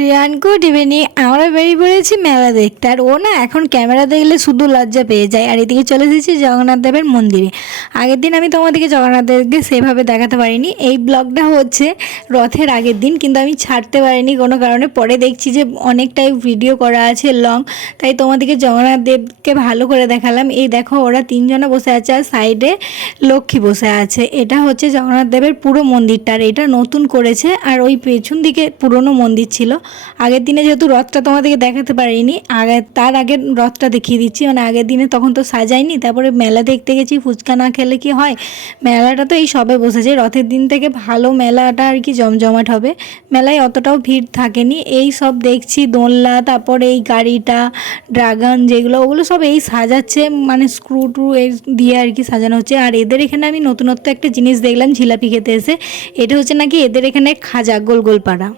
Everyone, good evening. আমরা বেরিয়ে পড়েছি মেলা দেখতে। আর ও না এখন ক্যামেরা দেখলে শুধু লজ্জা পেয়ে যায়। আর এদিকে চলে এসেছি জগন্নাথ দেবের মন্দিরে। আগের দিন আমি তোমাদেরকে জগন্নাথ দেবকে সেভাবে দেখাতে পারিনি। এই ব্লগটা হচ্ছে রথের আগের দিন, কিন্তু আমি ছাড়তে পারিনি কোনো কারণে। পরে দেখছি যে অনেকটাই ভিডিও করা আছে লং, তাই তোমাদেরকে জগন্নাথ দেবকে ভালো করে দেখালাম। এই দেখো ওরা তিনজনে বসে আছে আর সাইডে লক্ষ্মী বসে আছে। এটা হচ্ছে জগন্নাথ দেবের পুরো মন্দিরটা, আর এটা নতুন করেছে। আর ওই পেছন দিকে পুরনো মন্দির ছিল। আগের দিনে যেহেতু রথটা তোমাদেরকে দেখাতে পারিনি, তার আগের রথটা দেখিয়ে দিচ্ছি। মানে আগের দিনে তখন তো সাজাইনি। তারপরে মেলা দেখতে গেছি, ফুচকা না খেলে কি হয়। মেলাটা তো এই সবে বসেছে, রথের দিন থেকে ভালো মেলাটা আর কি জমজমাট হবে। মেলায় অতটাও ভিড় থাকেনি। এই সব দেখছি দোলনা, তারপরে এই গাড়িটা ড্রাগন যেগুলো, ওগুলো সব এই সাজাচ্ছে, মানে স্ক্রু ট্রু এই দিয়ে আর কি সাজানো হচ্ছে। আর এদের এখানে আমি নতুনত্ব একটা জিনিস দেখলাম জিলাপি খেতে এসে। এটা হচ্ছে নাকি এদের এখানে খাজা, গোল গোল পাড়া।